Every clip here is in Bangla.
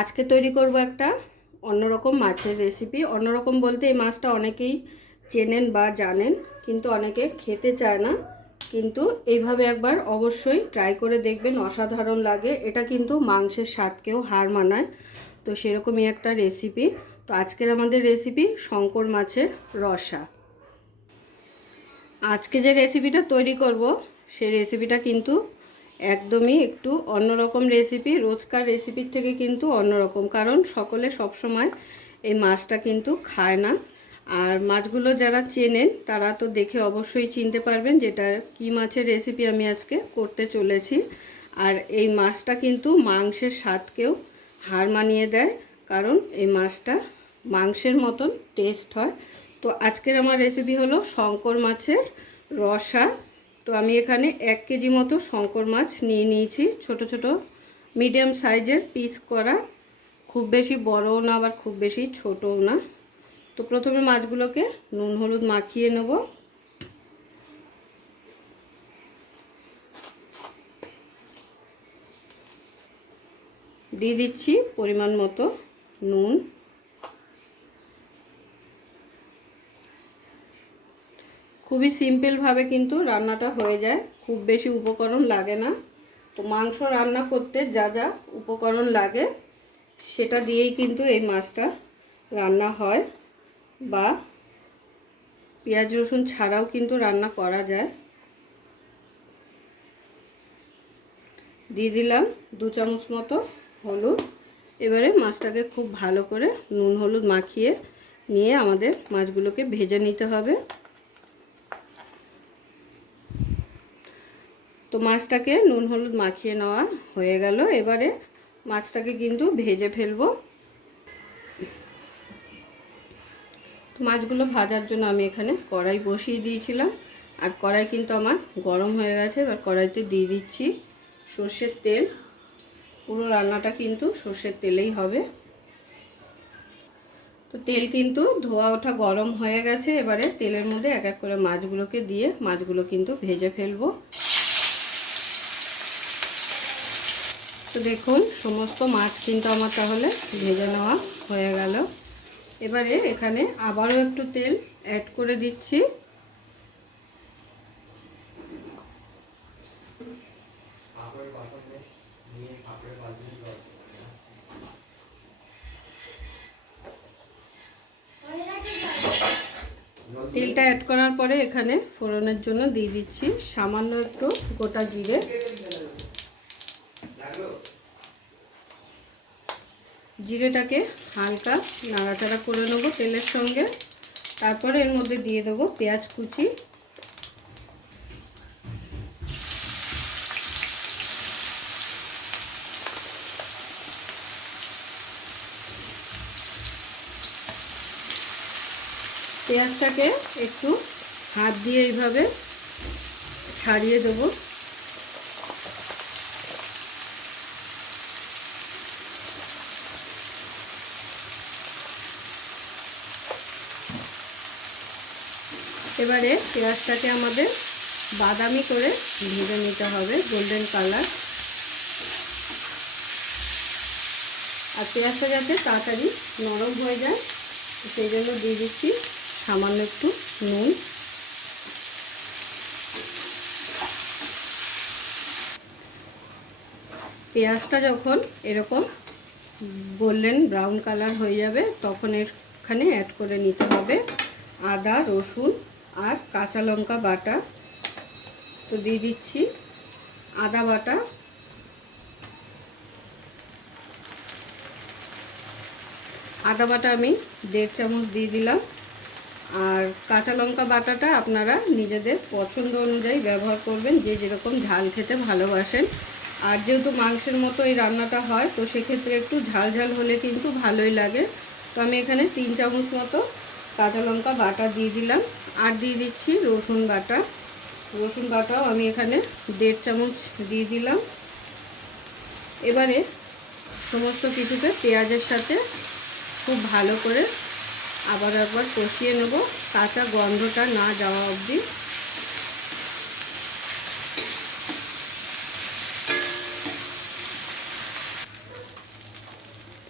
আজকে তৈরি করব একটা অন্যরকম মাছের রেসিপি। অন্যরকম বলতে এই মাছটা অনেকেই চেনেন বা জানেন, কিন্তু অনেকে খেতে চায় না। কিন্তু এইভাবে একবার অবশ্যই ট্রাই করে দেখবেন, অসাধারণ লাগে। এটা কিন্তু মাংসের স্বাদকেও হার মানায়। তো সেরকমই একটা রেসিপি। তো আজকের আমাদের রেসিপি শঙ্কর মাছের রসা। আজকে যে রেসিপিটা তৈরি করব সেই রেসিপিটা কিন্তু একদমই একটু অন্যরকম রেসিপি। রোজকার রেসিপির থেকে কিন্তু অন্যরকম, কারণ সকলে সবসময় এই মাছটা কিন্তু খায় না। আর মাছগুলো যারা চেনেন তারা তো দেখে অবশ্যই চিনতে পারবেন যেটা কি মাছের রেসিপি আমি আজকে করতে চলেছি। আর এই মাছটা কিন্তু মাংসের স্বাদকেও হার মানিয়ে দেয়, কারণ এই মাছটা মাংসের মতন টেস্ট হয়। তো আজকের আমার রেসিপি হলো শঙ্কর মাছের রসা। তো আমি এখানে 1 কেজি মতো শঙ্কর মাছ নিয়ে নিয়েছি, ছোট ছোট মিডিয়াম সাইজের পিস করা, খুব বেশি বড়ও না আবার খুব বেশি ছোটও না। তো প্রথমে মাছগুলোকে নুন হলুদ মাখিয়ে নেব। দিয়ে দিচ্ছি পরিমাণ মতো নুন। খুবই সিম্পলভাবে কিন্তু রান্নাটা হয়ে যায়, খুব বেশি উপকরণ লাগে না। তো মাংস রান্না করতে যা যা উপকরণ লাগে সেটা দিয়েই কিন্তু এই মাছটা রান্না হয়, বা পেঁয়াজ রসুন ছাড়াও কিন্তু রান্না করা যায়। দিয়ে দিলাম 2 চামচ মতো হলুদ। এবারে মাছটাকে খুব ভালো করে নুন হলুদ মাখিয়ে নিয়ে আমাদের মাছগুলোকে ভেজে নিতে হবে। তো মাছটাকে নুন হলুদ মাখিয়ে নেওয়া হয়ে গেল। এবারে মাছটাকে কিন্তু ভেজে ফেলবো। মাছগুলো ভাজার জন্য আমি এখানে কড়াই বসিয়ে দিয়েছিলাম, আর কড়াই কিন্তু আমার গরম হয়ে গেছে। এবার কড়াইতে দিয়ে দিচ্ছি সর্ষের তেল। পুরো রান্নাটা কিন্তু সর্ষের তেলেই হবে। তো তেল কিন্তু ধোয়া ওঠা গরম হয়ে গেছে। এবারে তেলের মধ্যে এক এক করে মাছগুলোকে দিয়ে মাছগুলো কিন্তু ভেজে ফেলবো। তো দেখুন সমস্ত মাছ কিন্তু আমার তাহলে ভেজে নেওয়া হয়ে গেল। এবারে এখানে আবারও একটু তেল অ্যাড করে দিচ্ছি। তেলটা অ্যাড করার পরে এখানে ফোড়নের জন্য দিয়ে দিচ্ছি সামান্য একটু গোটা জিরে। জিরেটাকে হালকা নাড়াচাড়া করে নেব তেলের সঙ্গে। তারপরে এর মধ্যে দিয়ে দেবো পেঁয়াজ কুচি। পেঁয়াজটাকে একটু হাত দিয়ে এইভাবে ছাড়িয়ে দেবো। এবারে পেঁয়াজটাকে আমাদের বাদামি করে ভেজে নিতে হবে, গোল্ডেন কালার। আর পেঁয়াজটা যাতে তাড়াতাড়ি নরম হয়ে যায় সেই জন্য দিয়ে দিচ্ছি সামান্য একটু নুন। পেঁয়াজটা যখন এরকম গোল্ডেন ব্রাউন কালার হয়ে যাবে তখন এখানে অ্যাড করে নিতে হবে আদা রসুন আর কাঁচা লঙ্কা বাটা। তো দিয়ে দিচ্ছি আদা বাটা, আমি 1.5 চামচ দিয়ে দিলাম। আর কাঁচা লঙ্কা বাটাটা আপনারা নিজেদের পছন্দ অনুযায়ী ব্যবহার করবেন, যে যেরকম ঝাল খেতে ভালোবাসেন। আর যেহেতু মাংসের মতো এই রান্নাটা হয় তো সেক্ষেত্রে একটু ঝাল ঝাল হলে কিন্তু ভালোই লাগে। তো আমি এখানে 3 চামচ মতো কাঁচা লঙ্কা বাটা দিয়ে দিলাম। আর দিয়ে দিচ্ছি রসুন বাটা। রসুন বাটাও আমি এখানে 1.5 চামচ দিয়ে দিলাম। এবারে সমস্ত কিছুকে পেঁয়াজের সাথে খুব ভালো করে আবার একবার কষিয়ে নেব, কাঁচা গন্ধটা না যাওয়া অবধি।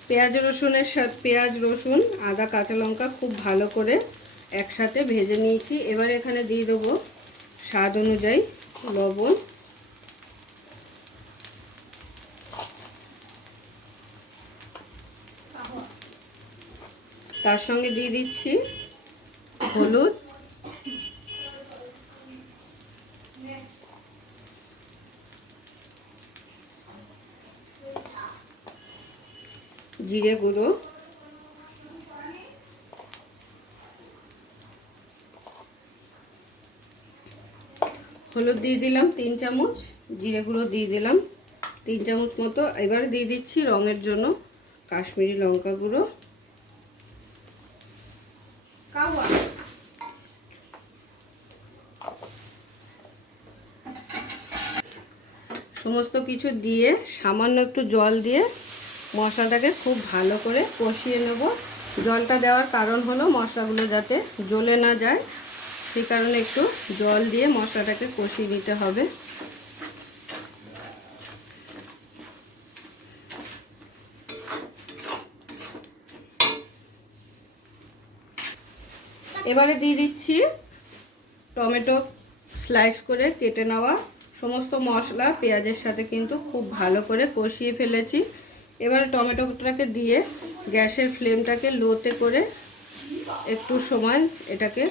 পেঁয়াজ রসুনের সাথে পেঁয়াজ রসুন আদা কাঁচা লঙ্কা খুব ভালো করে একসাথে ভেজে নিয়েছি। এবার এখানে দিয়ে দেবো স্বাদ অনুযায়ী লবণ, তার সঙ্গে দিয়ে দিচ্ছি হলুদ, জিরে গুঁড়ো, হলুদ দিয়ে দিলাম 3 চামচ, জিরে গুঁড়ো দিয়ে দিলাম 3 চামচ মতো। এবার দিয়ে দিচ্ছি রঙের জন্য কাশ্মীরি লঙ্কা গুঁড়ো, সমস্ত কিছু দিয়ে সামান্য একটু জল দিয়ে মশলাটাকে খুব ভালো করে কষিয়ে নেব। জলটা দেওয়ার কারণ হলো মশলাগুলো যাতে জ্বলে না যায়, সেই কারণে একটু জল দিয়ে মশলাটাকে কষিয়ে নিতে হবে। এবারে দিয়ে দিচ্ছি টমেটো স্লাইস করে কেটে নেওয়া। সমস্ত মশলা পেঁয়াজের সাথে কিন্তু খুব ভালো করে কষিয়ে ফেলেছি। এবারে টমেটোটাকে দিয়ে গ্যাসের ফ্লেমটাকে লোতে করে একটু সময় এটাকে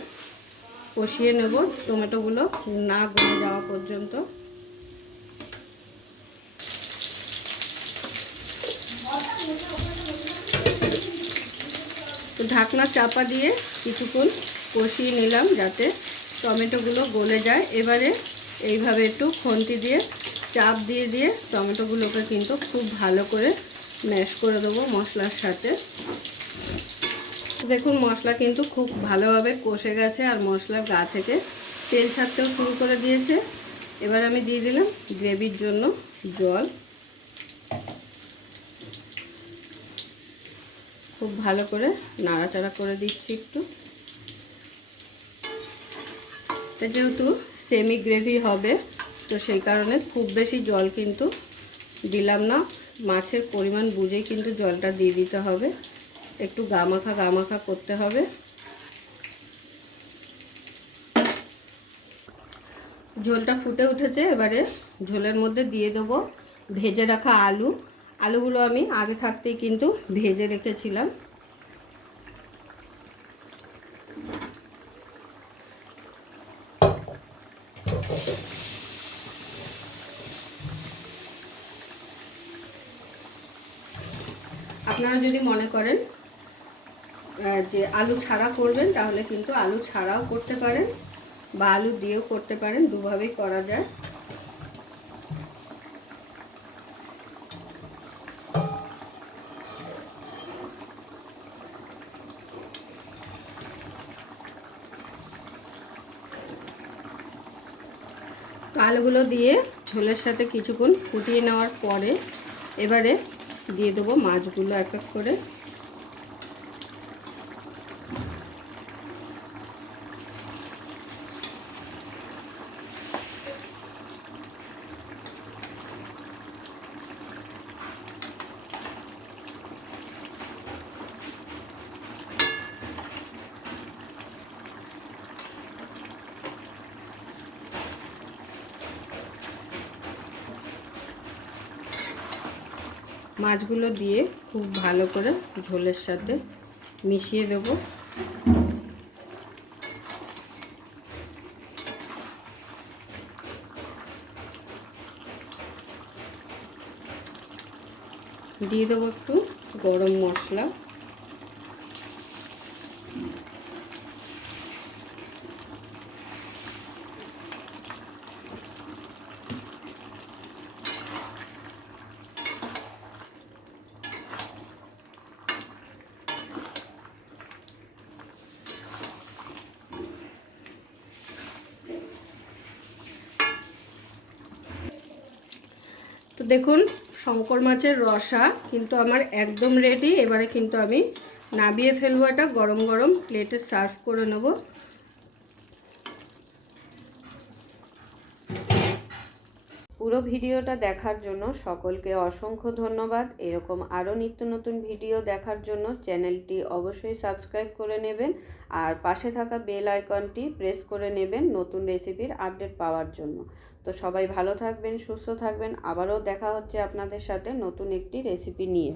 কষিয়ে নেব, টমেটোগুলো না গলে যাওয়া পর্যন্ত। তো ঢাকনা চাপা দিয়ে কিছুক্ষণ কষিয়ে নিলাম যাতে টমেটোগুলো গলে যায়। এবারে এইভাবে একটু খুন্তি দিয়ে চাপ দিয়ে দিয়ে টমেটোগুলোকে কিন্তু খুব ভালো করে ম্যাশ করে দেবো মশলার সাথে। দেখুন মশলা কিন্তু খুব ভালোভাবে কষে গেছে আর মশলার গা থেকে তেল ছাড়তেও শুরু করে দিয়েছে। এবার আমি দিয়ে দিলাম গ্রেভির জন্য জল, খুব ভালো করে নাড়াচাড়া করে দিচ্ছি একটু। যেহেতু সেমি গ্রেভি হবে তো সেই কারণে খুব বেশি জল কিন্তু দিলাম না, মাছের পরিমাণ বুঝেই কিন্তু জলটা দিয়ে দিতে হবে, একটু গামাখা গামাখা করতে হবে। ঝোলটা ফুটে উঠেছে, এবারে ঝোলের মধ্যে দিয়ে দেবো ভেজে রাখা আলু। আলুগুলো আমি আগে থাকতেই কিন্তু ভেজে রেখেছিলাম। আপনারা যদি মনে করেন যে আলু ছাড়া করবেন তাহলে কিন্তু আলু ছাড়াও করতে পারেন বা আলু দিয়েও করতে পারেন, দুভাবেই করা যায়। আলুগুলো দিয়ে ঝোলের সাথে কিছুক্ষণ ফুটিয়ে নেওয়ার পরে এবারে দিয়ে দেবো মাছগুলো এক এক করে। মাছগুলো দিয়ে খুব ভালো করে ঝোলের সাথে মিশিয়ে দেব। দিয়ে দেবো একটু গরম মশলা, তো দেখুন শঙ্কর মাছের রসা কিন্তু আমার একদম রেডি। এবারে কিন্তু আমি নাবিয়ে ফেলবো, এটা গরম গরম প্লেটে সার্ভ করে নেব। পুরো ভিডিওটা দেখার জন্য সকলকে অসংখ্য ধন্যবাদ। এরকম আরও নিত্য নতুন ভিডিও দেখার জন্য চ্যানেলটি অবশ্যই সাবস্ক্রাইব করে নেবেন আর পাশে থাকা বেল আইকনটি প্রেস করে নেবেন নতুন রেসিপির আপডেট পাওয়ার জন্য। তো সবাই ভালো থাকবেন, সুস্থ থাকবেন। আবারও দেখা হচ্ছে আপনাদের সাথে নতুন একটি রেসিপি নিয়ে।